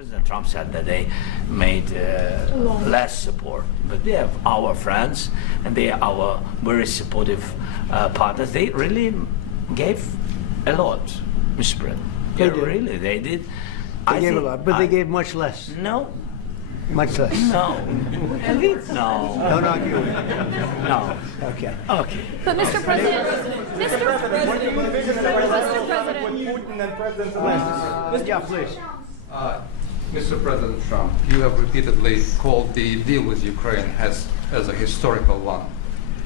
President Trump said that they made less support, but they have our friends and they are our very supportive partners. They really gave a lot, Mr. President. They did. Really, they did. They gave a lot, but they gave much less. No. Much less. No. No. Don't argue. No. Okay. Okay. But Mr. President, Mr. President, Putin and President Zelensky. Yeah, please. Mr. President Trump, you have repeatedly called the deal with Ukraine as a historical one.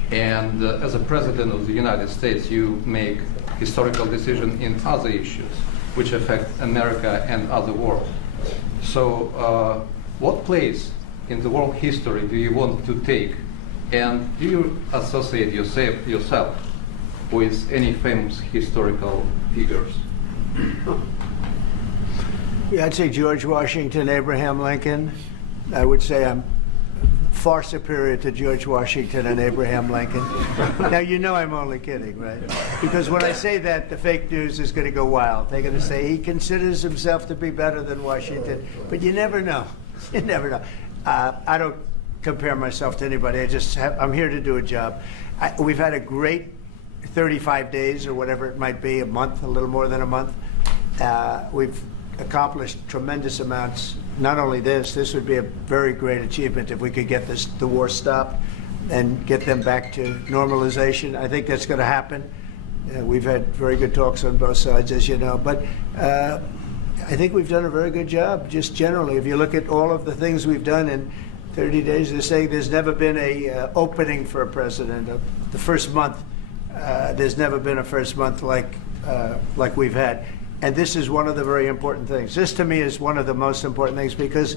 And as a President of the United States, you make historical decisions in other issues which affect America and other world. So what place in the world history do you want to take? And do you associate yourself with any famous historical figures? Yeah, I'd say George Washington, Abraham Lincoln. I would say I'm far superior to George Washington and Abraham Lincoln. Now, you know I'm only kidding, right? Because when I say that, the fake news is going to go wild. They're going to say he considers himself to be better than Washington. But you never know. You never know. I don't compare myself to anybody. I'm here to do a job. We've had a great 35 days or whatever it might be, a month, a little more than a month. We've accomplished tremendous amounts. Not only this would be a very great achievement if we could get the war stopped and get them back to normalization. I think that's going to happen. We've had very good talks on both sides, as you know. But I think we've done a very good job, just generally. If you look at all of the things we've done in 30 days, they're saying there's never been a opening for a president. The first month, there's never been a first month like we've had. And this is one of the very important things. This, to me, is one of the most important things because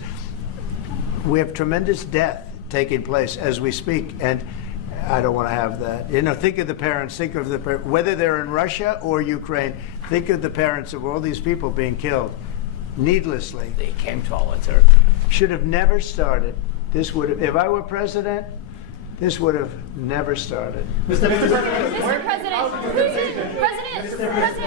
we have tremendous death taking place as we speak, and I don't want to have that. You know, think of the parents, whether they're in Russia or Ukraine, think of the parents of all these people being killed needlessly. They came to our territory. Should have never started. This would have, if I were president, this would have never started. President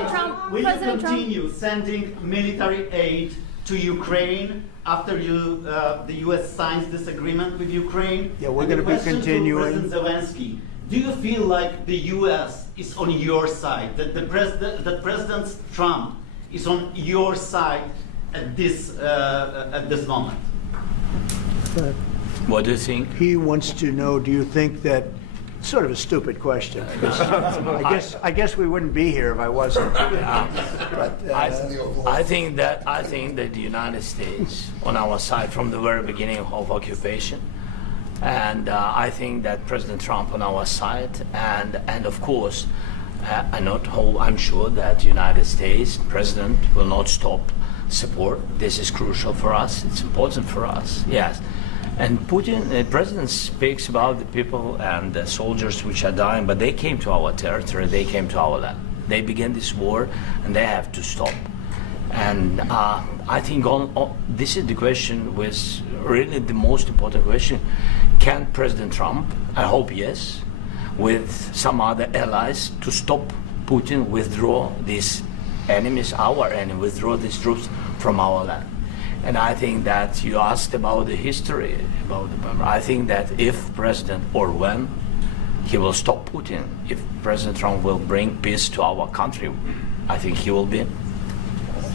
Trump, Will you continue sending military aid to Ukraine after the U.S. signs this agreement with Ukraine? Yeah, we're going to be continuing. President Zelensky, do you feel like the U.S. is on your side, that President Trump is on your side at this moment? What do you think? He wants to know, do you think that, sort of a stupid question. I guess we wouldn't be here if I wasn't. But, I think that the United States on our side from the very beginning of occupation, and I think that President Trump on our side, and of course, I'm sure that the United States President will not stop support. This is crucial for us. It's important for us. Yes. And Putin, the president speaks about the people and the soldiers which are dying, but they came to our territory, they came to our land. They began this war, and they have to stop. And I think this is the question, was really the most important question. Can President Trump, I hope yes, with some other allies, to stop Putin, withdraw these enemies, our enemy, withdraw these troops from our land? And I think that you asked about the history, I think that if President, or when, he will stop Putin, if President Trump will bring peace to our country, I think he will be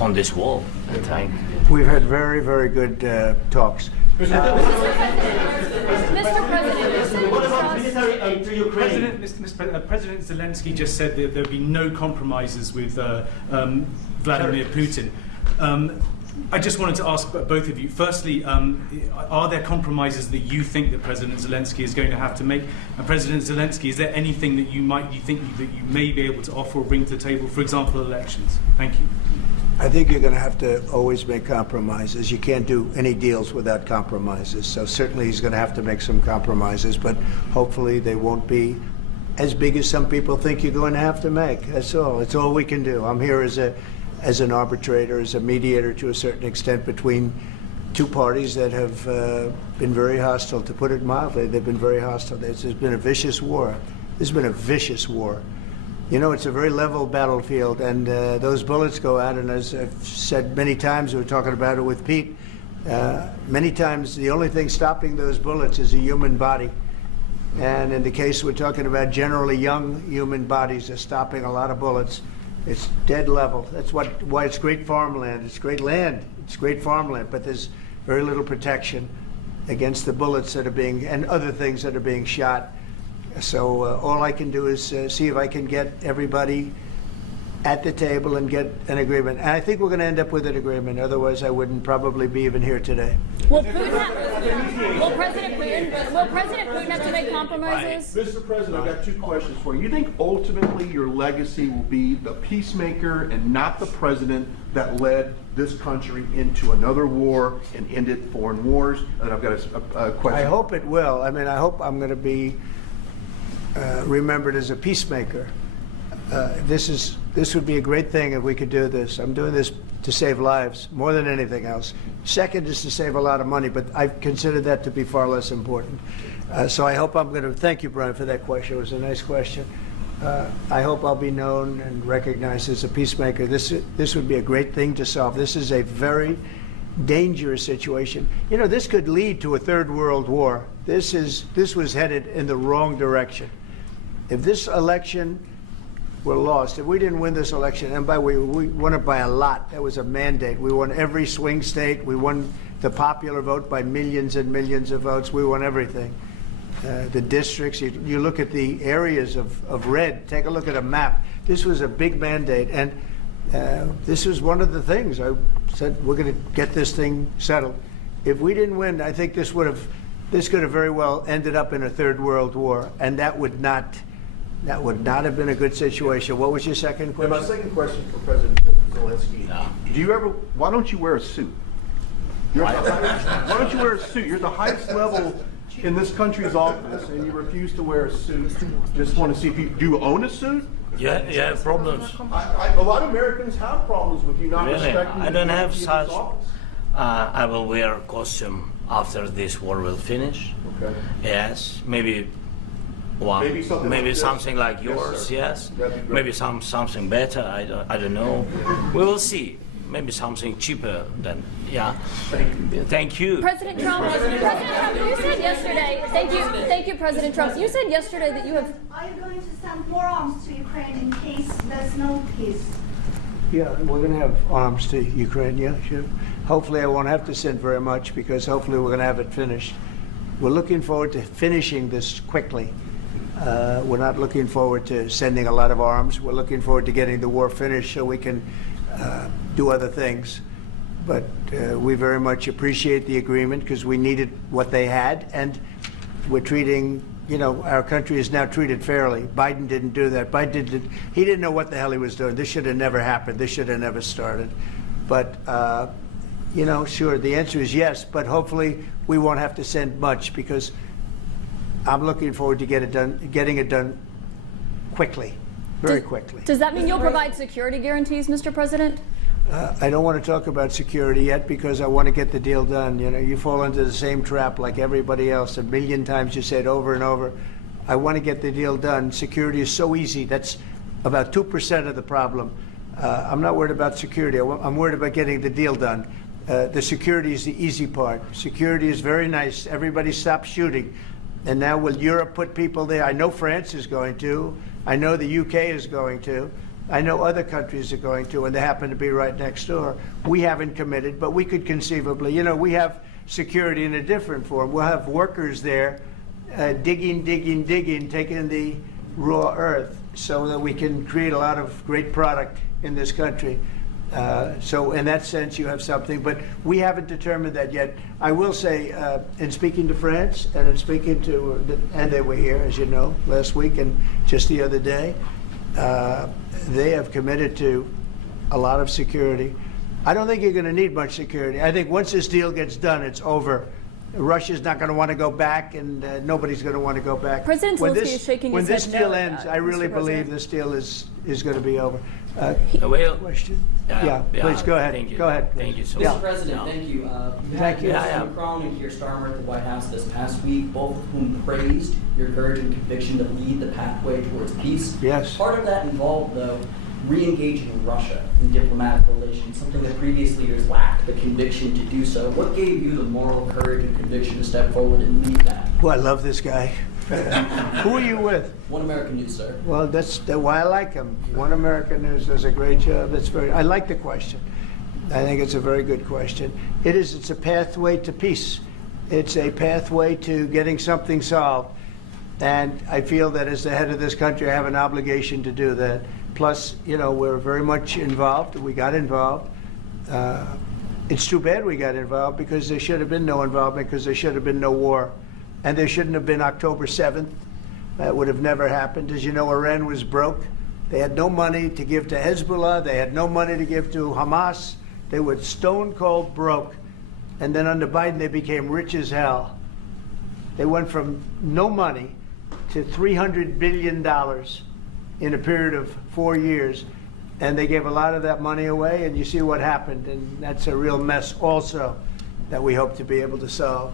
on this wall. We've had very, very good talks. Mr. What about military aid to Ukraine? President Zelensky just said that there'd be no compromises with Vladimir Putin. I just wanted to ask both of you. Firstly, are there compromises that you think that President Zelensky is going to have to make? And President Zelensky, is there anything that you think that you may be able to offer or bring to the table? For example, elections. Thank you. I think you're going to have to always make compromises. You can't do any deals without compromises. So certainly he's going to have to make some compromises, but hopefully they won't be as big as some people think you're going to have to make. That's all. It's all we can do. I'm here as an arbitrator, as a mediator to a certain extent between two parties that have been very hostile, to put it mildly. They've been very hostile. There's been a vicious war. There's been a vicious war. You know, it's a very level battlefield, and those bullets go out, and as I've said many times, we were talking about it with Pete, many times the only thing stopping those bullets is a human body. And in the case we're talking about, generally young human bodies are stopping a lot of bullets. It's dead level. That's why it's great farmland. It's great land. It's great farmland, but there's very little protection against the bullets that are being, and other things that are being shot. So all I can do is see if I can get everybody at the table and get an agreement. And I think we're going to end up with an agreement. Otherwise, I wouldn't probably be even here today. Will President Putin have to make compromises? Mr. President, I've got two questions for you. You think ultimately your legacy will be the peacemaker and not the president that led this country into another war and ended foreign wars? And I've got a question. I hope it will. I mean, I hope I'm going to be remembered as a peacemaker. This would be a great thing if we could do this. I'm doing this to save lives more than anything else. Second is to save a lot of money, but I consider that to be far less important. So I hope I'm going to thank you, Brian, for that question. It was a nice question. I hope I'll be known and recognized as a peacemaker. This would be a great thing to solve. This is a very dangerous situation. You know, this could lead to a third world war. This was headed in the wrong direction. If this election were lost, if we didn't win this election, and by the way, we won it by a lot. That was a mandate. We won every swing state. We won the popular vote by millions and millions of votes. We won everything. The districts, you look at the areas of red, take a look at a map. This was a big mandate, and this was one of the things. I said, we're going to get this thing settled. If we didn't win, I think this could have very well ended up in a third world war, and that would not have been a good situation. What was your second question? And my second question for President Zelensky. Why don't you wear a suit? Why don't you wear a suit? You're the highest level in this country's office, and you refuse to wear a suit. Just want to see if do you own a suit? Yeah, you have problems. A lot of Americans have problems with you not Really? respecting I don't the have dignity of such. this office. I will wear a costume after this war will finish. Okay. Yes, maybe one. Maybe something like this? something like Yes, yours. sir. Yes. That'd be great. Maybe something better. I don't know. We will see. Maybe something cheaper than Thank you. President Trump, you said yesterday, thank you, President Trump. You said yesterday that you have. Are you going to send more arms to Ukraine in case there's no peace? Yeah, we're going to have arms to Ukraine, yeah, sure. Hopefully I won't have to send very much, because hopefully we're going to have it finished. We're looking forward to finishing this quickly. We're not looking forward to sending a lot of arms. We're looking forward to getting the war finished so we can do other things. But we very much appreciate the agreement, because we needed what they had, and we're treating, you know, our country is now treated fairly. Biden didn't do that. He didn't know what the hell he was doing. This should have never happened. This should have never started. But, you know, sure, the answer is yes, but hopefully we won't have to send much, because I'm looking forward to getting it done quickly, very quickly. Does that mean you'll provide security guarantees, Mr. President? I don't want to talk about security yet, because I want to get the deal done. You know, you fall into the same trap like everybody else. A million times you say it over and over. I want to get the deal done. Security is so easy. That's about 2% of the problem. I'm not worried about security. I'm worried about getting the deal done. The security is the easy part. Security is very nice. Everybody stopped shooting. And now will Europe put people there? I know France is going to. I know the UK is going to. I know other countries are going to, and they happen to be right next door. We haven't committed, but we could conceivably. You know, we have security in a different form. We'll have workers there digging, taking the raw earth so that we can create a lot of great product in this country. So in that sense, you have something, but we haven't determined that yet. I will say, in speaking to France and in speaking to, and they were here, as you know, last week and just the other day, they have committed to a lot of security. I don't think you're going to need much security. I think once this deal gets done, it's over. Russia's not going to want to go back, and nobody's going to want to go back. President Zelensky is shaking his head no. When this deal ends, at that, I really Mr. believe President. this deal is going to be over. Well, Question? Yeah, please go ahead. Thank you. Go ahead, Thank please. you so Yeah. much. Mr. President, Yeah. thank you. You Thank had you. Yeah, yeah. President Macron and Keir Starmer at the White House this past week, both of whom praised your courage and conviction to lead the pathway towards peace. Yes. Part of that involved, though, re-engaging Russia in diplomatic relations, something that previous leaders lacked the conviction to do so. What gave you the moral courage and conviction to step forward and lead that? Oh, I love this guy. Who are you with? One American News, sir. Well, that's why I like him. One American News does a great job. I like the question. I think it's a very good question. It's a pathway to peace. It's a pathway to getting something solved. And I feel that as the head of this country, I have an obligation to do that. Plus, we're very much involved. We got involved. It's too bad we got involved because there should have been no involvement because there should have been no war. And there shouldn't have been October 7th. That would have never happened. As you know, Iran was broke. They had no money to give to Hezbollah. They had no money to give to Hamas. They were stone cold broke. And then under Biden, they became rich as hell. They went from no money to $300 billion in a period of 4 years. And they gave a lot of that money away, and you see what happened. And that's a real mess also that we hope to be able to solve.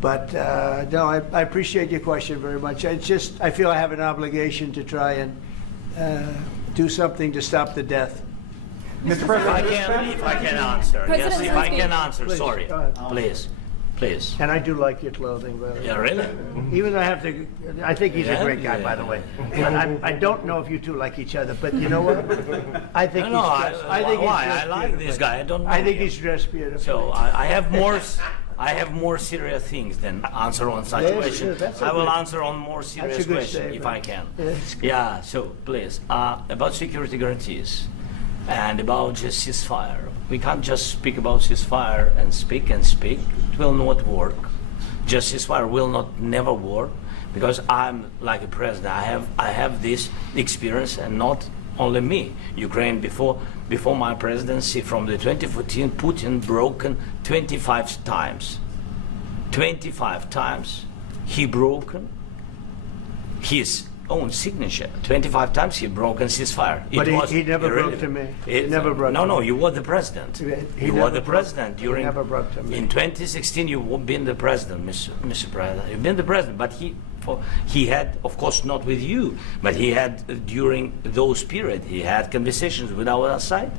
But no, I appreciate your question very much. It's just, I feel I have an obligation to try and do something to stop the death. Mr. President, If I can answer. President Yes, if I Zelensky. can answer. Please, Sorry. go ahead. Please. And I do like your clothing, by the way. Yeah, really? Even though I think he's a Yeah? great guy, by the way. But I don't know if you two like each other, but you know what? I think No, he's dressed, I think why? he's I dressed like this beautifully. guy. I don't know I think him. he's dressed beautifully. So I have more serious things than answer on such Yes, question. yes, that's a I will good- answer on more serious good question if statement. I can. Yes. Yeah. So please, about security guarantees and about just ceasefire. We can't just speak about ceasefire and speak and speak. It will not work. Just ceasefire will never work because I'm like a president. I have this experience, and not only me. Ukraine before my presidency from the 2014, Putin broken 25 times. 25 times he broken his own signature. 25 times he broken ceasefire. But he never broke to me. He never broke No, to no, me. you were the president. He You never were the broke- president he during. never broke to me. In 2016, you've been the president, Mr. President. You've been the president, but he had, of course, not with you, but he had during those periods. He had conversations with our side,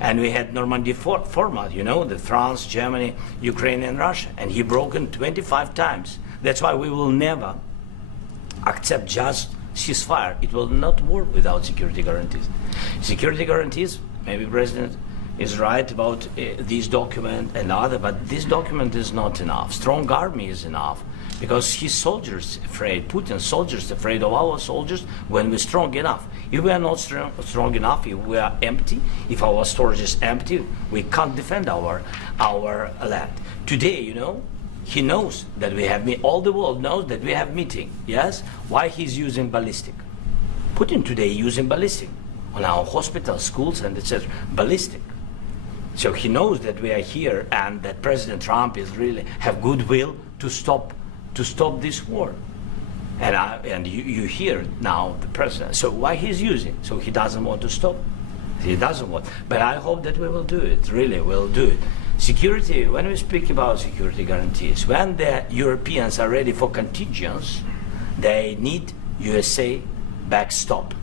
and we had Normandy format. The France, Germany, Ukraine, and Russia, and he broken 25 times. That's why we will never accept just ceasefire. It will not work without security guarantees. Security guarantees, maybe President is right about this document and other, but this document is not enough. Strong army is enough because his soldiers afraid, Putin's soldiers afraid of our soldiers when we're strong enough. If we are not strong enough, if we are empty, if our storage is empty, we can't defend our land. Today, he knows that we have all the world knows that we have meeting. Yes? Why he's using ballistic? Putin today using ballistic on our hospitals, schools, and etc. Ballistic. So he knows that we are here and that President Trump is really have goodwill to stop this war. And you hear now the president. So why he's using? So he doesn't want to stop. He doesn't want. But I hope that we will do it. Really, we'll do it. Security, when we speak about security guarantees, when the Europeans are ready for contingents, they need USA backstop.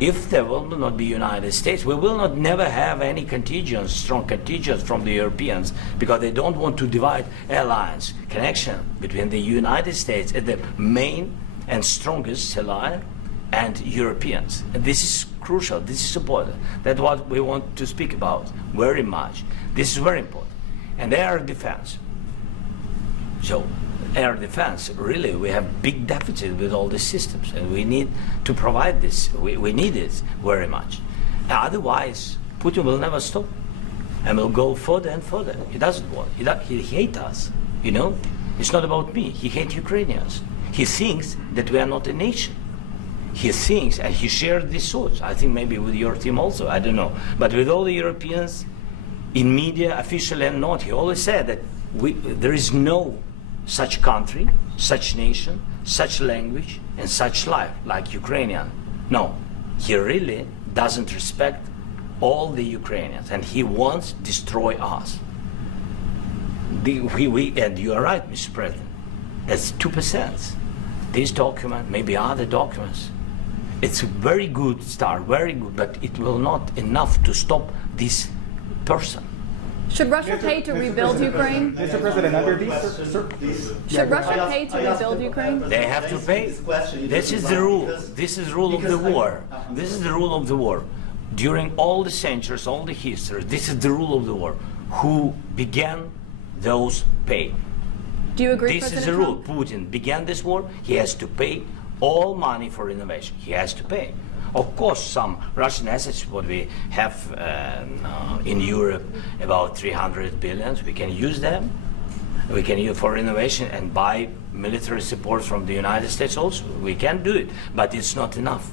If there will not be United States, we will not never have any contingents, strong contingents from the Europeans, because they don't want to divide alliance, connection between the United States as the main and strongest ally and Europeans. And this is crucial, this is important. That's what we want to speak about very much. This is very important. And air defense. So air defense, really, we have big deficit with all these systems, and we need to provide this. We need it very much. Otherwise, Putin will never stop, and will go further and further. He doesn't want. He hates us. It's not about me. He hates Ukrainians. He thinks that we are not a nation. He thinks, and he shared these thoughts. I think maybe with your team also. I don't know, but with all the Europeans, in media, officially and not, he always said that there is no such country, such nation, such language, and such life like Ukrainian. No, he really doesn't respect all the Ukrainians, and he wants to destroy us. And you are right, Mr. President. That's 2%. This document, maybe other documents, it's a very good start, very good, but it will not enough to stop this person. Should Russia pay to rebuild Ukraine? Mr. President, under these Should Russia pay to rebuild Ukraine? They have to pay. This is the rule. This is the rule of the war. This is the rule of the war. During all the centuries, all the history, this is the rule of the war. Who began, those pay. Do you agree, This is President the rule. Trump? Putin began this war. He has to pay all money for innovation. He has to pay. Of course, some Russian assets, what we have in Europe, about 300 billion, we can use them. We can use for innovation and buy military support from the United States also. We can do it, but it's not enough.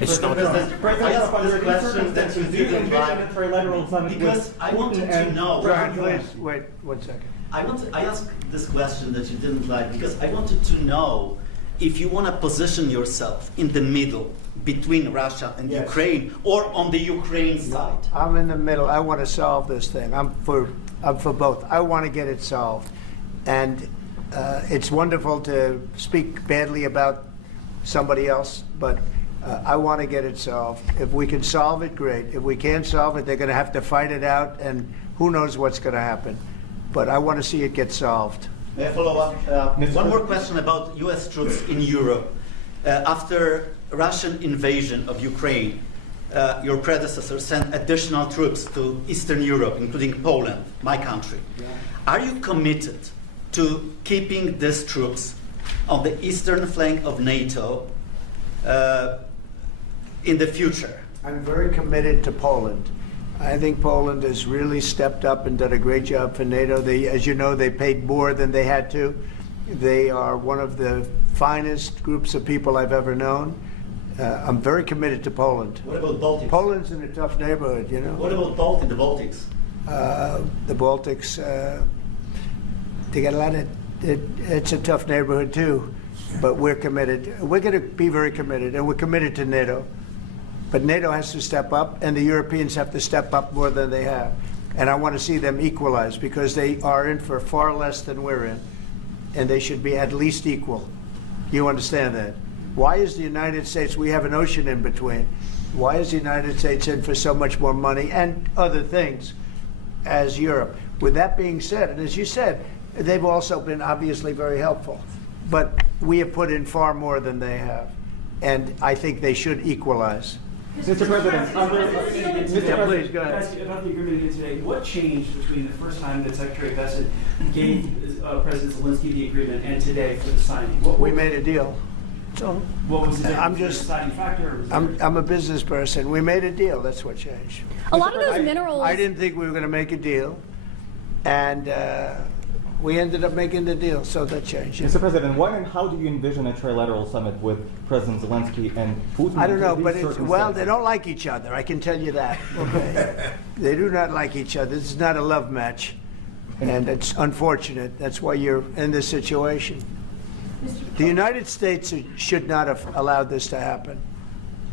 It's not enough. I asked this question that you didn't like because I wanted to know. Brian, please, wait 1 second. I asked this question that you didn't like because I wanted to know if you want to position yourself in the middle between Russia and Yes. Ukraine or on the Ukraine side. I'm in the middle. I want to solve this thing. I'm for both. I want to get it solved. And it's wonderful to speak badly about somebody else, but I want to get it solved. If we can solve it, great. If we can't solve it, they're going to have to fight it out, and who knows what's going to happen. But I want to see it get solved. May I follow up? One more question about U.S. troops in Europe. After Russian invasion of Ukraine, your predecessor sent additional troops to Eastern Europe, including Poland, my country. Are you committed to keeping these troops on the eastern flank of NATO in the future? I'm very committed to Poland. I think Poland has really stepped up and done a great job for NATO. As you know, they paid more than they had to. They are one of the finest groups of people I've ever known. I'm very committed to Poland. What about Baltics? Poland's in a tough neighborhood, you know. What about the Baltics? The Baltics, they got a lot of. It's a tough neighborhood too, but we're committed. We're going to be very committed, and we're committed to NATO. But NATO has to step up, and the Europeans have to step up more than they have. And I want to see them equalize because they are in for far less than we're in, and they should be at least equal. You understand that? Why is the United States, we have an ocean in between, why is the United States in for so much more money and other things as Europe? With that being said, and as you said, they've also been obviously very helpful. But we have put in far more than they have, and I think they should equalize. Mr. President, Please, go ahead. Ask you about the agreement again today. What changed between the first time that Secretary Bessent gave President Zelensky the agreement and today for the signing? We made a deal. So What was the I'm difference? just- Was there a deciding factor? Or was there- I'm a business person. We made a deal. That's what changed. A lot of those minerals. I didn't think we were going to make a deal, and we ended up making the deal, so that changed. Mr. President, when and how do you envision a trilateral summit with President Zelensky and Putin? I don't know, under but these well, they circumstances? don't like each other. I can tell you that. Okay, they do not like each other. This is not a love match, and it's unfortunate. That's why you're in this situation. The United States should not have allowed this to happen.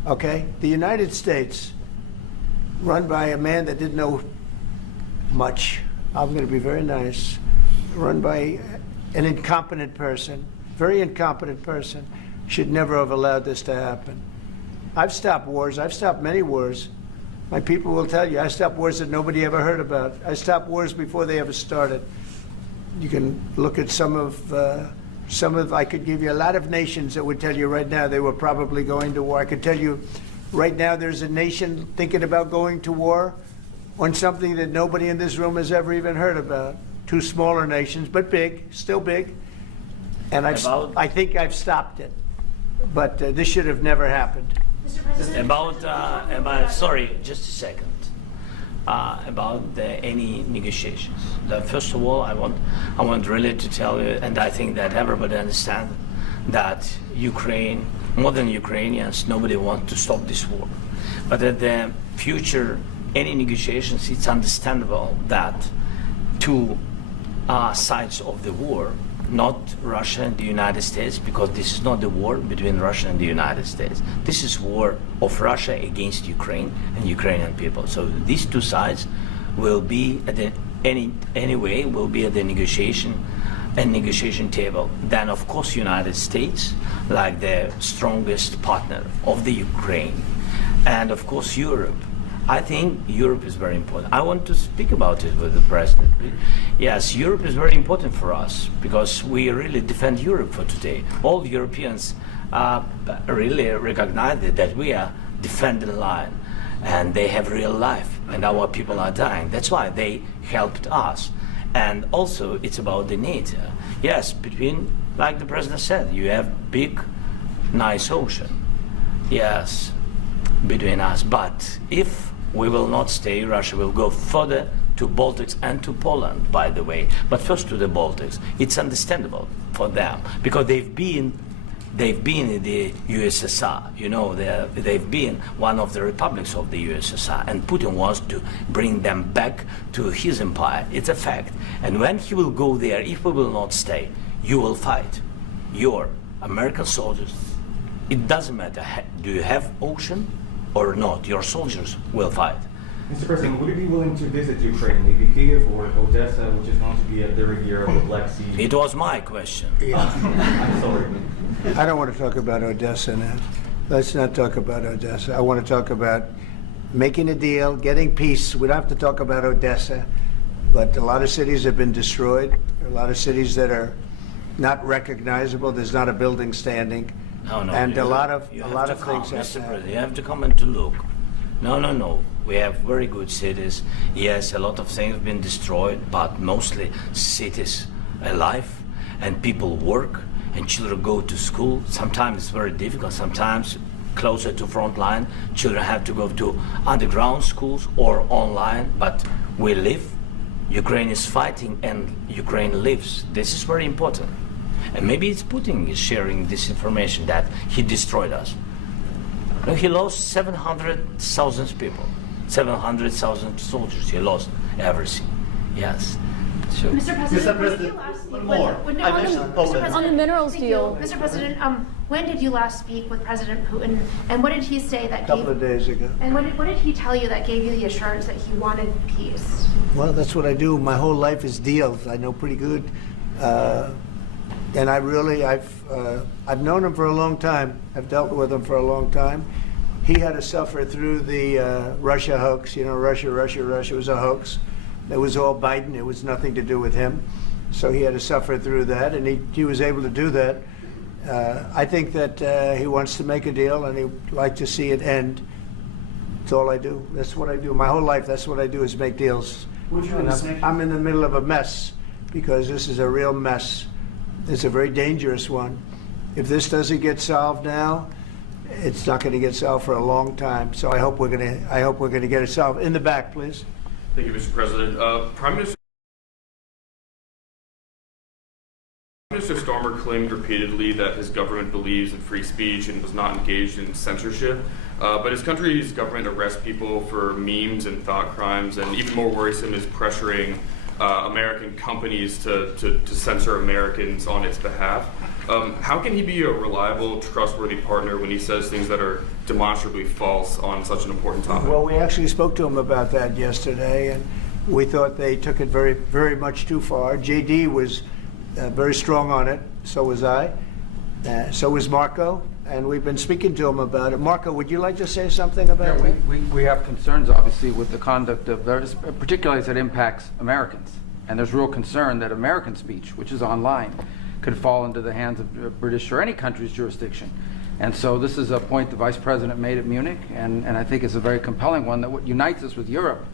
Okay, the United States, run by a man that didn't know much. I'm going to be very nice. Run by an incompetent person, very incompetent person, should never have allowed this to happen. I've stopped wars. I've stopped many wars. My people will tell you, I stopped wars that nobody ever heard about. I stopped wars before they ever started. You can look at some of, I could give you a lot of nations that would tell you right now they were probably going to war. I could tell you right now there's a nation thinking about going to war on something that nobody in this room has ever even heard about. Two smaller nations, but big, still big. And I think I've stopped it. But this should have never happened. Mr. President, Sorry, just a second. About any negotiations. First of all, I want really to tell you, and I think that everybody understands that Ukraine, more than Ukrainians, nobody wants to stop this war. But at the future, any negotiations, it's understandable that two sides of the war not Russia and the United States, because this is not the war between Russia and the United States. This is war of Russia against Ukraine and Ukrainian people. So these two sides will be at the, anyway will be at the negotiation table. Then of course United States, like the strongest partner of the Ukraine, and of course Europe. I think Europe is very important. I want to speak about it with the president. Yes, Europe is very important for us because we really defend Europe for today. All Europeans really recognize that we are defending the line, and they have real life, and our people are dying. That's why they helped us. And also, it's about the NATO. Yes, between, like the president said, you have big, nice ocean. Yes, between us. But if we will not stay, Russia will go further to Baltics and to Poland, by the way. But first to the Baltics. It's understandable for them because they've been in the USSR. You know, they've been one of the republics of the USSR, and Putin wants to bring them back to his empire. It's a fact. And when he will go there, if we will not stay, you will fight. Your American soldiers, it doesn't matter, do you have ocean or not, your soldiers will fight. Mr. President, would you be willing to visit Ukraine, maybe Kyiv or Odessa, which is going to be at the rear of the Black Sea? It was my question. Yeah. I'm sorry. I don't want to talk about Odessa now. Let's not talk about Odessa. I want to talk about making a deal, getting peace. We don't have to talk about Odessa, but a lot of cities have been destroyed. There are a lot of cities that are not recognizable. There's not a building standing. No, and a lot of things have to happen. You have to come and to look. No. We have very good cities. Yes, a lot of things have been destroyed, but mostly cities alive, and people work, and children go to school. Sometimes it's very difficult. Sometimes closer to front line, children have to go to underground schools or online. But we live. Ukraine is fighting, and Ukraine lives. This is very important. And maybe it's Putin is sharing this information that he destroyed us. No, he lost 700,000 people, 700,000 soldiers. He lost everything. Yes. So. Mr. President, when did you last speak? On the minerals deal. Mr. President, when did you last speak with President Putin, and what did he say that a couple of days ago. And what did he tell you that gave you the assurance that he wanted peace? Well, that's what I do. My whole life is deals. I know pretty good. And I've known him for a long time. I've dealt with him for a long time. He had to suffer through the Russia hoax. You know, Russia was a hoax. It was all Biden. It was nothing to do with him. So he had to suffer through that, and he was able to do that. I think that he wants to make a deal, and he'd like to see it end. That's all I do. That's what I do. My whole life, that's what I do, is make deals. I'm in the middle of a mess, because this is a real mess. It's a very dangerous one. If this doesn't get solved now, it's not going to get solved for a long time. So I hope we're going to get it solved. In the back, please. Thank you, Mr. President. Prime Minister Starmer claimed repeatedly that his government believes in free speech and was not engaged in censorship. But his country's government arrests people for memes and thought crimes, and even more worrisome is pressuring American companies to censor Americans on its behalf. How can he be a reliable, trustworthy partner when he says things that are demonstrably false on such an important topic? Well, we actually spoke to him about that yesterday, and we thought they took it very, very much too far. JD was very strong on it. So was I. So was Marco. And we've been speaking to him about it. Marco, would you like to say something about that? We have concerns, obviously, with the conduct of various, particularly as it impacts Americans. And there's real concern that American speech, which is online, could fall into the hands of British or any country's jurisdiction. And so this is a point the Vice President made at Munich, and I think it's a very compelling one, that what unites us with Europe,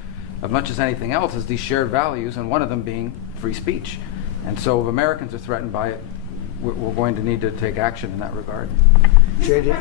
as much as anything else, is these shared values, and one of them being free speech. And so if Americans are threatened by it, we're going to need to take action in that regard. JD?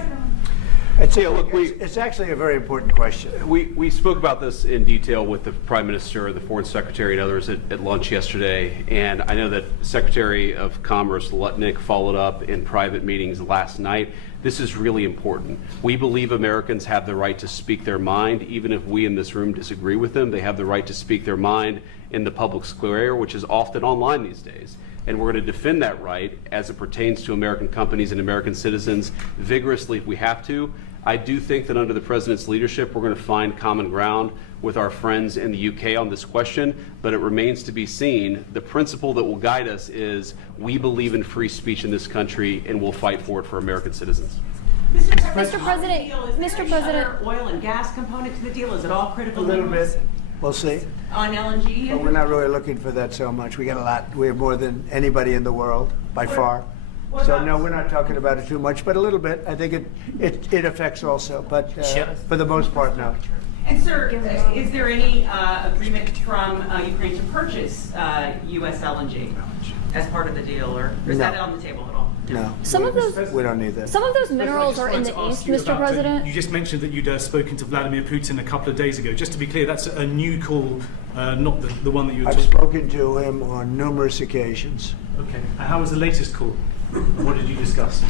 It's actually a very important question. We spoke about this in detail with the Prime Minister, the Foreign Secretary, and others at lunch yesterday. And I know that Secretary of Commerce Lutnick followed up in private meetings last night. This is really important. We believe Americans have the right to speak their mind, even if we in this room disagree with them. They have the right to speak their mind in the public square, which is often online these days. And we're going to defend that right as it pertains to American companies and American citizens vigorously if we have to. I do think that under the President's leadership, we're going to find common ground with our friends in the UK on this question, but it remains to be seen. The principle that will guide us is we believe in free speech in this country, and we'll fight for it for American citizens. Mr. President, oil and gas component to the deal? Is it all critical A little minerals? bit. We'll see. On LNG? But we're not really looking for that so much. We got a lot. We have more than anybody in the world, by far. So no, we're not talking about it too much, but a little bit. I think it affects also, but for the most part, no. And sir, is there any agreement from Ukraine to purchase U.S. LNG as part of the deal, or is that on the table at all? No. We don't need that. Some of those minerals are in the east, Mr. President. You just mentioned that you'd spoken to Vladimir Putin a couple of days ago. Just to be clear, that's a new call, not the one that you were I've spoken to him on numerous occasions. Okay. And how was the latest call? What did you discuss?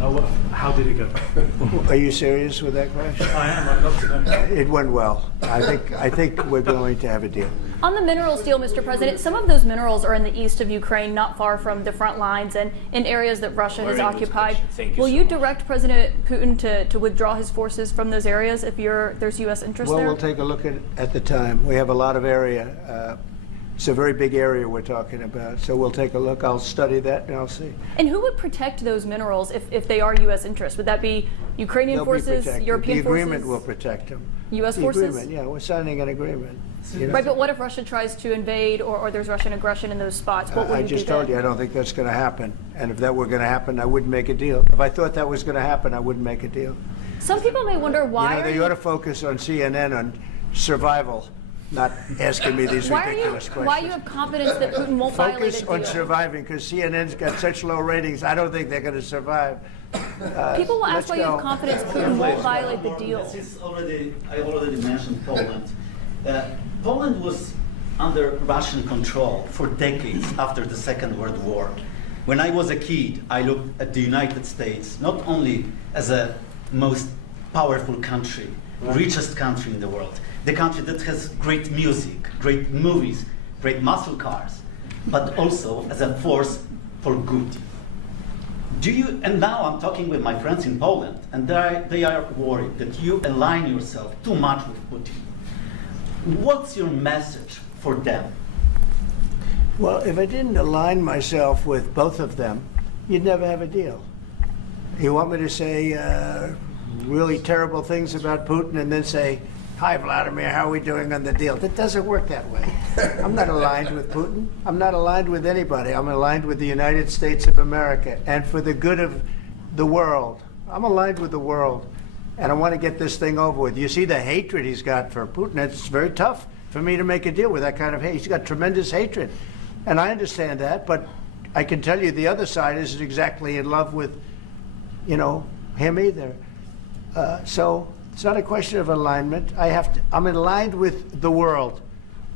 How did it go? Are you serious with that question? I am. I'd love to know. It went well. I think we're going to have a deal. On the minerals deal, Mr. President, some of those minerals are in the east of Ukraine, not far from the front lines and in areas that Russia has occupied. Will you direct President Putin to withdraw his forces from those areas if there's U.S. interest there? Well, we'll take a look at the time. We have a lot of area. It's a very big area we're talking about, so we'll take a look. I'll study that and I'll see. And who would protect those minerals if they are U.S. interests? Would that be Ukrainian They'll forces, be European forces? The agreement forces? will protect them. U.S. The forces? Agreement, yeah, we're signing an agreement. Right, but what if Russia tries to invade or there's Russian aggression in those spots? What would I you do just told then? you I don't think that's going to happen. And if that were going to happen, I wouldn't make a deal. If I thought that was going to happen, I wouldn't make a deal. Some people may wonder why. They ought to focus on CNN on survival, not asking me these ridiculous questions. Why you have confidence that Putin won't violate a Focus deal? on surviving, because CNN's got such low ratings. I don't think they're going to survive. People will ask why you have confidence Putin won't violate the deal. I already mentioned Poland. Poland was under Russian control for decades after the Second World War. When I was a kid, I looked at the United States not only as a most powerful country, richest country in the world, the country that has great music, great movies, great muscle cars, but also as a force for good. And now I'm talking with my friends in Poland, and they are worried that you align yourself too much with Putin. What's your message for them? Well, if I didn't align myself with both of them, you'd never have a deal. You want me to say really terrible things about Putin and then say, "Hi, Vladimir, how are we doing on the deal?" That doesn't work that way. I'm not aligned with Putin. I'm not aligned with anybody. I'm aligned with the United States of America. And for the good of the world, I'm aligned with the world. And I want to get this thing over with. You see the hatred he's got for Putin. It's very tough for me to make a deal with that kind of hate. He's got tremendous hatred. And I understand that, but I can tell you the other side isn't exactly in love with, him either. So it's not a question of alignment. I'm aligned with the world.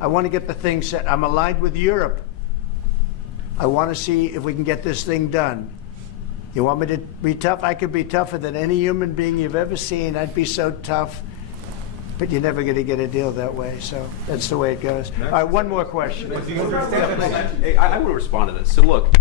I want to get the thing set. I'm aligned with Europe. I want to see if we can get this thing done. You want me to be tough? I could be tougher than any human being you've ever seen. I'd be so tough. But you're never going to get a deal that way. So that's the way it goes. All right, one more question. I want to respond to this. So look,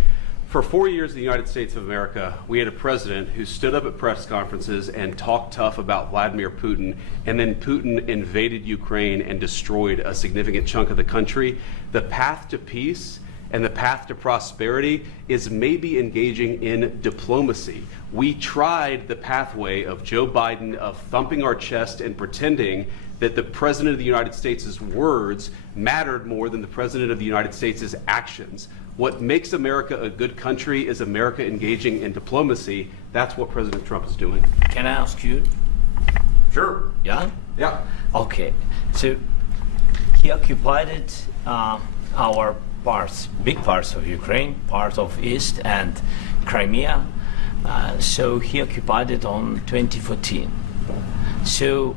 for 4 years in the United States of America, we had a president who stood up at press conferences and talked tough about Vladimir Putin, and then Putin invaded Ukraine and destroyed a significant chunk of the country. The path to peace and the path to prosperity is maybe engaging in diplomacy. We tried the pathway of Joe Biden, of thumping our chest and pretending that the President of the United States' words mattered more than the President of the United States' actions. What makes America a good country is America engaging in diplomacy. That's what President Trump is doing. Can I ask you? Sure. Yeah? Yeah. Okay. So he occupied our parts, big parts of Ukraine, part of East and Crimea. So he occupied it on 2014. So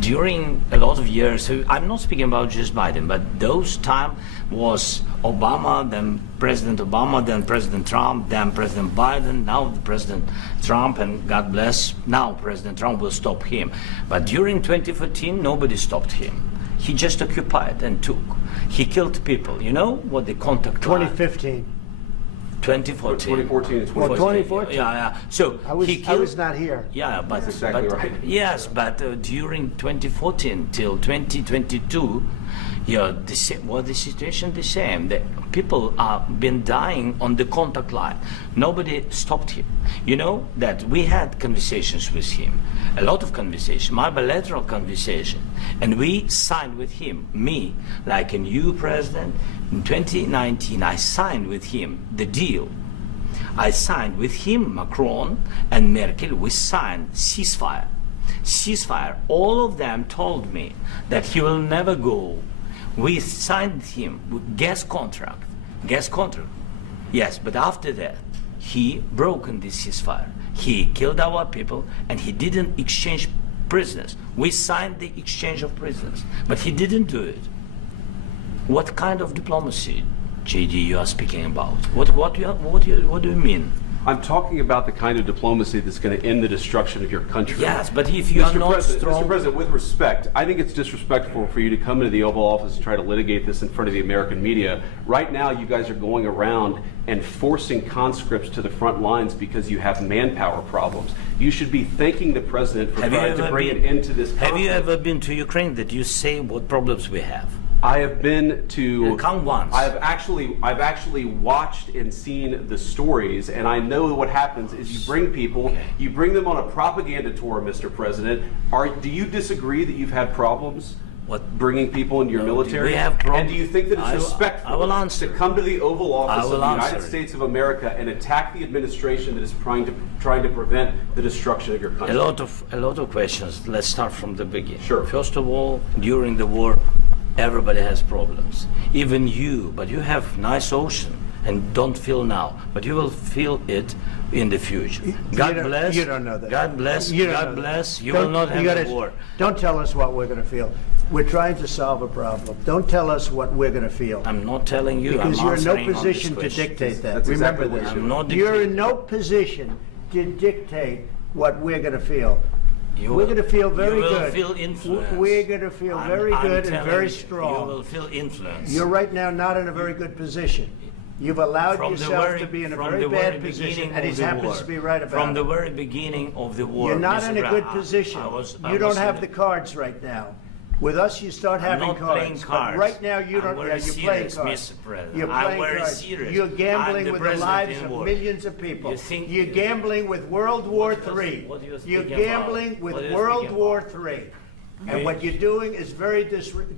during a lot of years, so I'm not speaking about just Biden, but those time was Obama, then President Obama, then President Trump, then President Biden, now President Trump, and God bless, now President Trump will stop him. But during 2014, nobody stopped him. He just occupied and took. He killed people. You know what the contact 2015. 2014 2014. and 2014. Well, 2014. Yeah. So I was not here. Yeah, but That's exactly right. Yes, but during 2014 till 2022, the situation the same. The people have been dying on the contact line. Nobody stopped him. You know that we had conversations with him, a lot of conversation, my bilateral conversation, and we signed with him. Me, like a new president, in 2019, I signed with him the deal. I signed with him, Macron and Merkel. We signed ceasefire. All of them told me that he will never go. We signed him with gas contract. Yes, but after that, he broken this ceasefire. He killed our people, and he didn't exchange prisoners. We signed the exchange of prisoners, but he didn't do it. What kind of diplomacy, JD, you are speaking about? What do you mean? I'm talking about the kind of diplomacy that's going to end the destruction of your country. Yes, but if you are not strong... Mr. President, with respect, I think it's disrespectful for you to come into the Oval Office and try to litigate this in front of the American media. Right now, you guys are going around and forcing conscripts to the front lines because you have manpower problems. You should be thanking the President for trying to bring an end to this conflict. Have you ever been to Ukraine that you say what problems we have? I have been to. Come once. I've actually watched and seen the stories, and I know what happens is you bring people, you bring them on a propaganda tour, Mr. President. Do you disagree that you've had problems? What? Bringing people into your military? We have problems. And do you think that it's respectful to come to the Oval Office of the United States of America and attack the administration that is trying to prevent the destruction of your country? A lot of questions. Let's start from the beginning. Sure. First of all, during the war, everybody has problems. Even you, but you have nice ocean and don't feel now, but you will feel it in the future. God bless. You don't know that. God bless. God bless. You will not have a war. Don't tell us what we're going to feel. We're trying to solve a problem. Don't tell us what we're going to feel. I'm not telling you. Because I'm you're in no answering on position this to question. dictate that. That's Remember exactly this. what I'm not You're dictating. in no position to dictate what we're going to feel. You We're will- going to feel very you will good. feel influenced. We're going to feel very I'm good and telling very you, strong. You will feel influence. You're right now not in a very good position. You've allowed From the yourself very- to be in a from very the very bad position, beginning and he of the happens war. to be right about From it. the very beginning of the war. You're not Mr. in a good Brown, position. I was You don't have in the cards right now. With us, you start I'm having not playing cards. cards. But right now, you I'm don't. very Yeah, you're playing serious, cards. Mr. President. You're I'm playing very cards. serious. You're I'm gambling the with the president lives in of war. millions of people. You think- You're gambling with World War III. what you're You're speaking gambling about? with What you're World speaking War about? III. And what you're doing is very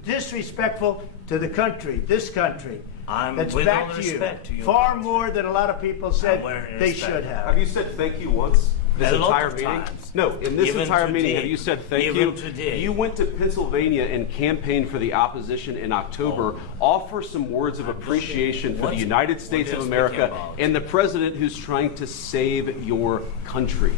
disrespectful to the country, this country. I'm That's with back all to you. respect to you. Far more than a lot of people said I'm wearing they respect. should have. Have you said thank you once? This A lot entire of meeting? times. No, in this Even entire meeting, today. have you said thank Even you? today. You went to Pennsylvania and campaigned for the opposition in October. Offer some words of appreciation for the What- United what States are of you America speaking about? and the president who's trying to save your country.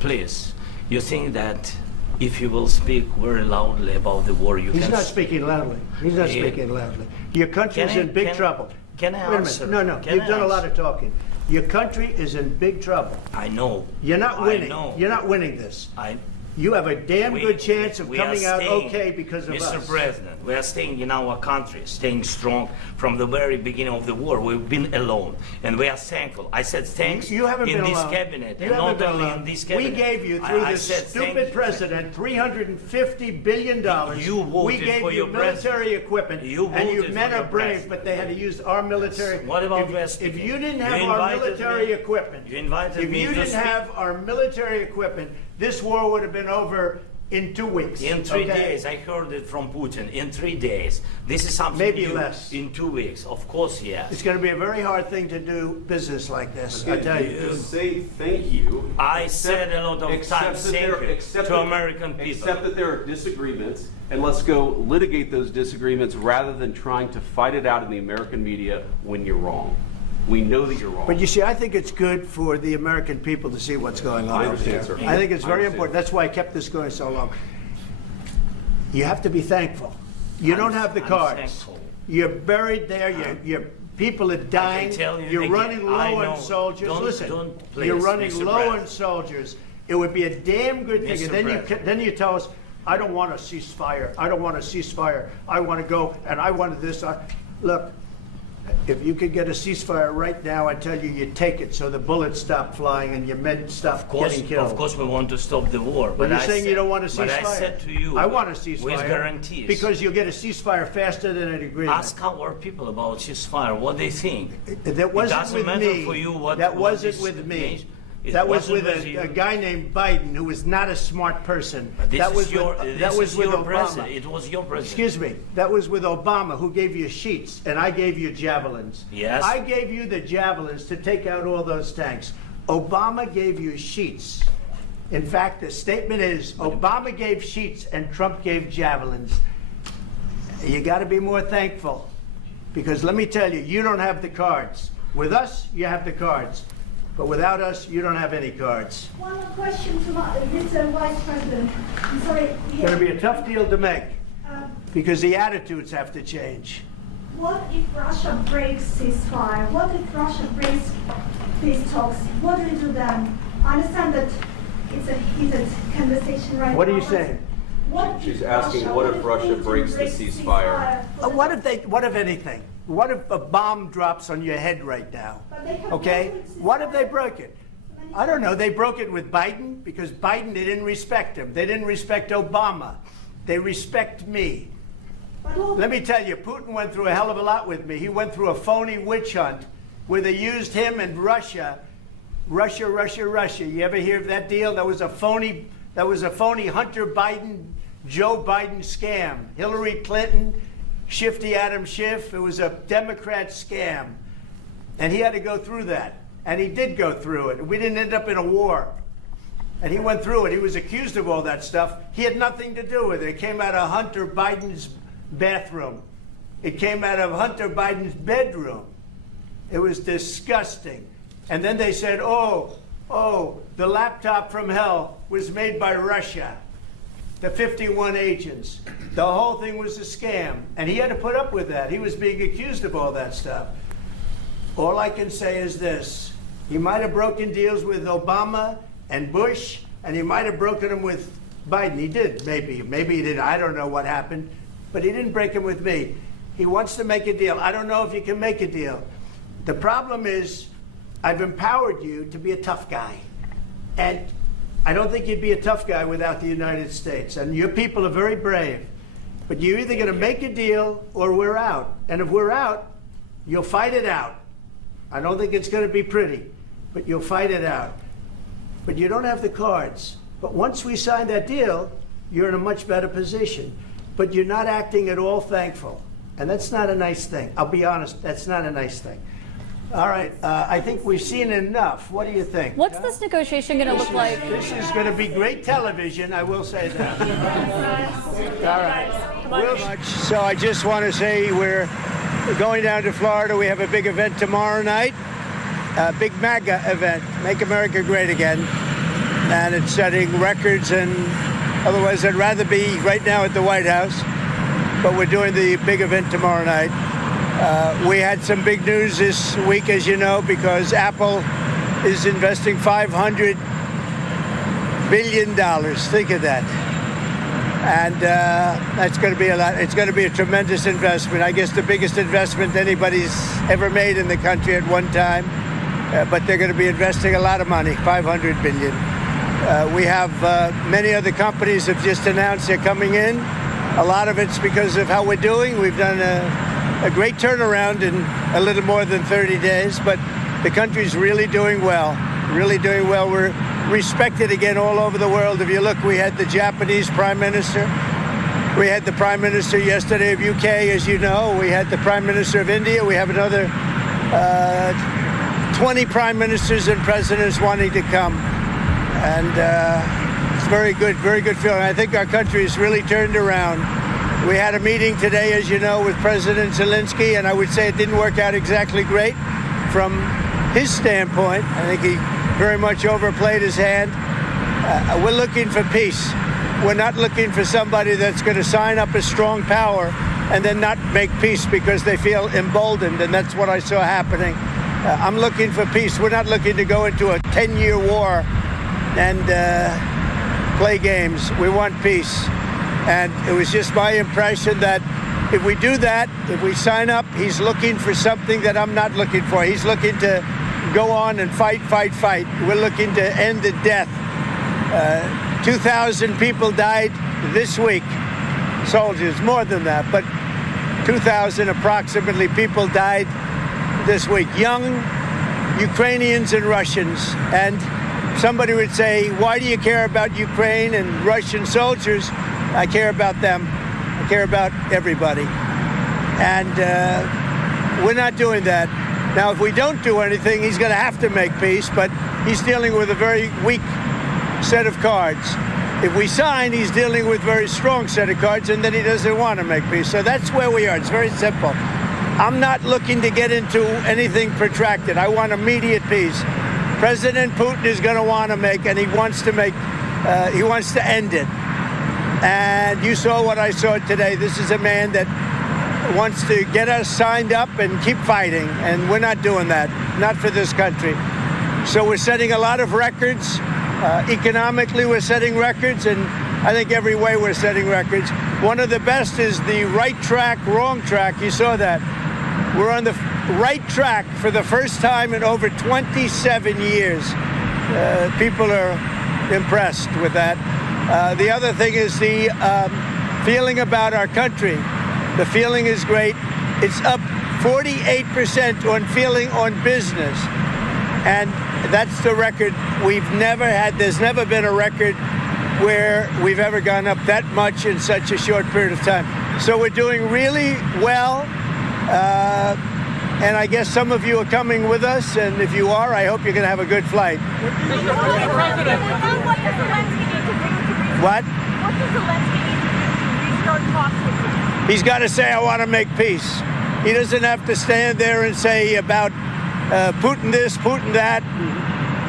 Please, you think that if you will speak very loudly about the war, you He's can... not speaking loudly. He's not Yeah. speaking loudly. Your country's Can I- in big can- trouble. can I Wait a answer? minute. No, Can you've I done a lot answer? of talking. Your country is in big trouble. I know. You're not I winning. know. You're not winning this. I You have a damn We- good chance of we are coming out staying, okay because of Mr. us. President, we are staying in our country, staying strong from the very beginning of the war. We've been alone, and we are thankful. I said thanks You haven't in been this alone. cabinet, You and haven't not been only alone. in this cabinet. We gave you, through I this said thank stupid you. president, $350 billion. You voted we gave for you your military equipment, You and your voted men for your are brave, president. but they had to use our military. What about if, West if Indies? you didn't You have our invited military me- equipment, you invited if me you to didn't speak. have our military equipment, this war would have been over in 2 weeks. In 3 okay? days, I heard it from Putin. In 3 days, this is something Maybe new. less. In 2 weeks, of course, yes. It's going to be a very hard thing to do business like this. I tell you. Just say thank you. I said a lot of Except times that thank there- you except to that- American people. Except that there are disagreements, and let's go litigate those disagreements rather than trying to fight it out in the American media when you're wrong. We know that you're wrong. But you see, I think it's good for the American people to see what's going on. I understand, sir. I think it's very I understand. important. That's why I kept this going so long. You have to be thankful. You don't have the I'm cards. thankful. You're buried there. Your people are dying. tell you You're again, running I low know. on soldiers. Don't- Listen, don't, you're please, running Mr. low President. on soldiers. It would be a damn good thing. Mr. And then President. you tell us, I don't want a ceasefire. I don't want a ceasefire. I want to go and I wanted this. Look, if you could get a ceasefire right now, I tell you, you take it so the bullets stop flying and your men stop getting killed. Of course, we want to stop the war. But you're I saying said- you don't want a ceasefire. But I said to you, I want a ceasefire. with guarantees. Because you'll get a ceasefire faster than an agreement. Ask our people about ceasefire, what they think. That wasn't doesn't with matter me. for you what That what wasn't this with me. means. It That was wasn't with you. a guy named Biden who was not a smart person. This That is was your, with, this that was is with your Obama. president. It was your president. Excuse me. That was with Obama, who gave you sheets, and I gave you javelins. Yes. I gave you the javelins to take out all those tanks. Obama gave you sheets. In fact, the statement is Obama gave sheets and Trump gave javelins. You got to be more thankful, because let me tell you, you don't have the cards. With us, you have the cards. But without us, you don't have any cards. One question to Mr. Vice President. I'm sorry. It's going to be a tough deal to make, because the attitudes have to change. What if Russia breaks ceasefire? What if Russia breaks peace talks? What do we do then? I understand that it's a heated conversation right now. What are you saying? What She's if asking, Russia, what if Russia Putin breaks the ceasefire? What if anything? What if a bomb drops on your head right now? Okay? What if they broke it? I don't know. They broke it with Biden because Biden, they didn't respect him. They didn't respect Obama. They respect me. Let me tell you, Putin went through a hell of a lot with me. He went through a phony witch hunt where they used him and Russia. Russia. You ever hear of that deal? That was a phony Hunter Biden, Joe Biden scam. Hillary Clinton, Shifty Adam Schiff. It was a Democrat scam. And he had to go through that. And he did go through it. We didn't end up in a war. And he went through it. He was accused of all that stuff. He had nothing to do with it. It came out of Hunter Biden's bathroom. It came out of Hunter Biden's bedroom. It was disgusting. And then they said, oh, the laptop from hell was made by Russia. The 51 agents. The whole thing was a scam. And he had to put up with that. He was being accused of all that stuff. All I can say is this. He might have broken deals with Obama and Bush, and he might have broken them with Biden. He did, maybe. Maybe he did. I don't know what happened. But he didn't break them with me. He wants to make a deal. I don't know if you can make a deal. The problem is, I've empowered you to be a tough guy. And I don't think you'd be a tough guy without the United States. And your people are very brave. But you're either going to make a deal or we're out. And if we're out, you'll fight it out. I don't think it's going to be pretty, but you'll fight it out. But you don't have the cards. But once we sign that deal, you're in a much better position. But you're not acting at all thankful. And that's not a nice thing. I'll be honest, that's not a nice thing. All right, I think we've seen enough. What do you think? What's this negotiation going to look like? This is going to be great television, I will say that. All right. So I just want to say we're going down to Florida. We have a big event tomorrow night, a big MAGA event, Make America Great Again. And it's setting records, and otherwise I'd rather be right now at the White House. But we're doing the big event tomorrow night. We had some big news this week, as you know, because Apple is investing $500 billion. Think of that. And that's going to be a lot. It's going to be a tremendous investment. I guess the biggest investment anybody's ever made in the country at one time. But they're going to be investing a lot of money, $500 billion. We have many other companies have just announced they're coming in. A lot of it's because of how we're doing. We've done a great turnaround in a little more than 30 days, but the country's really doing well, really doing well. We're respected again all over the world. If you look, we had the Japanese Prime Minister. We had the Prime Minister yesterday of UK, as you know. We had the Prime Minister of India. We have another 20 Prime Ministers and Presidents wanting to come. And it's very good feeling. I think our country has really turned around. We had a meeting today, as you know, with President Zelensky, and I would say it didn't work out exactly great. from his standpoint, I think he very much overplayed his hand. We're looking for peace. We're not looking for somebody that's going to sign up a strong power and then not make peace because they feel emboldened, and that's what I saw happening. I'm looking for peace. We're not looking to go into a 10-year war and play games. We want peace. And it was just my impression that if we do that, if we sign up, he's looking for something that I'm not looking for. He's looking to go on and fight. We're looking to end the death. 2,000 people died this week. Soldiers, more than that, but 2,000 approximately people died this week. Young Ukrainians and Russians. And somebody would say, why do you care about Ukraine and Russian soldiers? I care about them. I care about everybody. And we're not doing that. Now, if we don't do anything, he's going to have to make peace, but he's dealing with a very weak set of cards. If we sign, he's dealing with a very strong set of cards, and then he doesn't want to make peace. So that's where we are. It's very simple. I'm not looking to get into anything protracted. I want immediate peace. President Putin is going to want to make, and he wants to end it. And you saw what I saw today. This is a man that wants to get us signed up and keep fighting, and we're not doing that, not for this country. So we're setting a lot of records. Economically, we're setting records, and I think every way we're setting records. One of the best is the right track, wrong track. You saw that. We're on the right track for the first time in over 27 years. People are impressed with that. The other thing is the feeling about our country. The feeling is great. It's up 48% on feeling on business. And that's the record we've never had. There's never been a record where we've ever gone up that much in such a short period of time. So we're doing really well. And I guess some of you are coming with us. And if you are, I hope you're going to have a good flight. What? What does Zelensky need to do to restart talks with you? He's got to say, I want to make peace. He doesn't have to stand there and say about Putin this, Putin that,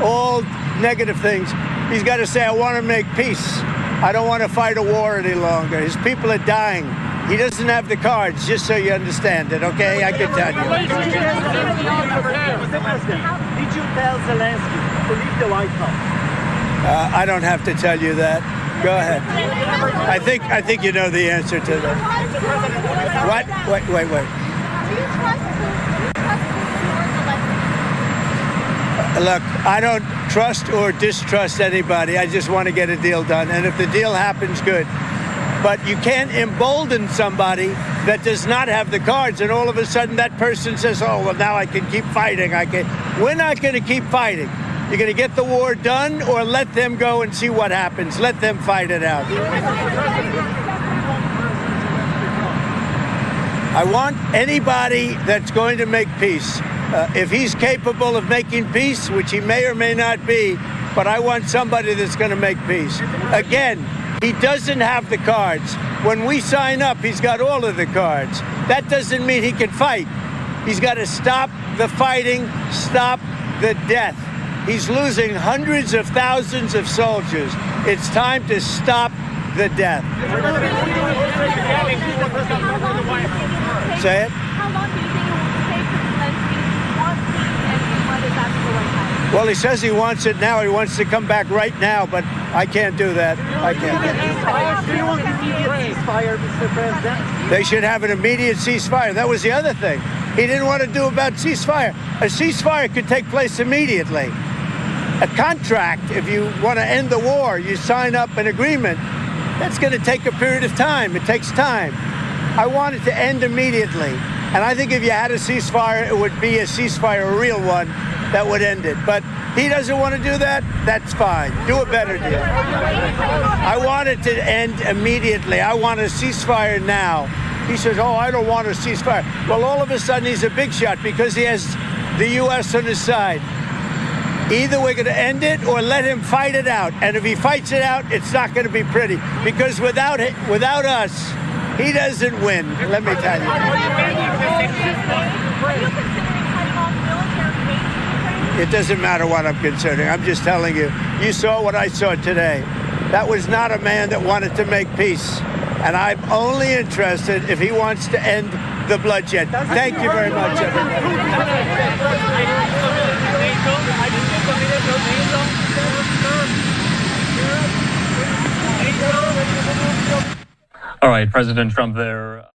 all negative things. He's got to say, I want to make peace. I don't want to fight a war any longer. His people are dying. He doesn't have the cards, just so you understand it, okay? I can tell you. Did you tell Zelensky to leave the White House? I don't have to tell you that. Go ahead. I think you know the answer to that. What? Wait. Look, I don't trust or distrust anybody. I just want to get a deal done. And if the deal happens, good. But you can't embolden somebody that does not have the cards, and all of a sudden that person says, oh, well, now I can keep fighting. We're not going to keep fighting. You're going to get the war done, or let them go and see what happens. Let them fight it out. I want anybody that's going to make peace. If he's capable of making peace, which he may or may not be, but I want somebody that's going to make peace. Again, he doesn't have the cards. When we sign up, he's got all of the cards. That doesn't mean he can fight. He's got to stop the fighting, stop the death. He's losing hundreds of thousands of soldiers. It's time to stop the death. Say it? How long do you think it will take for Zelensky to want peace and whether that's the White House? Well, he says he wants it now. He wants to come back right now, but I can't do that. I can't. Do you want an immediate ceasefire, Mr. President? They should have an immediate ceasefire. That was the other thing. He didn't want to do about ceasefire. A ceasefire could take place immediately. A contract, if you want to end the war, you sign up an agreement. That's going to take a period of time. It takes time. I want it to end immediately. And I think if you had a ceasefire, it would be a ceasefire, a real one, that would end it. But he doesn't want to do that. That's fine. Do a better deal. I want it to end immediately. I want a ceasefire now. He says, oh, I don't want a ceasefire. Well, all of a sudden, he's a big shot because he has the U.S. on his side. Either we're going to end it or let him fight it out. And if he fights it out, it's not going to be pretty. Because without us, he doesn't win, let me tell you. Are you considering cutting off military It doesn't matter what I'm considering. I'm just telling you. You saw what I saw today. That was not a man that wanted to make peace. And I'm only interested if he wants to end the bloodshed. Thank you very much, everybody. All right, President Trump there.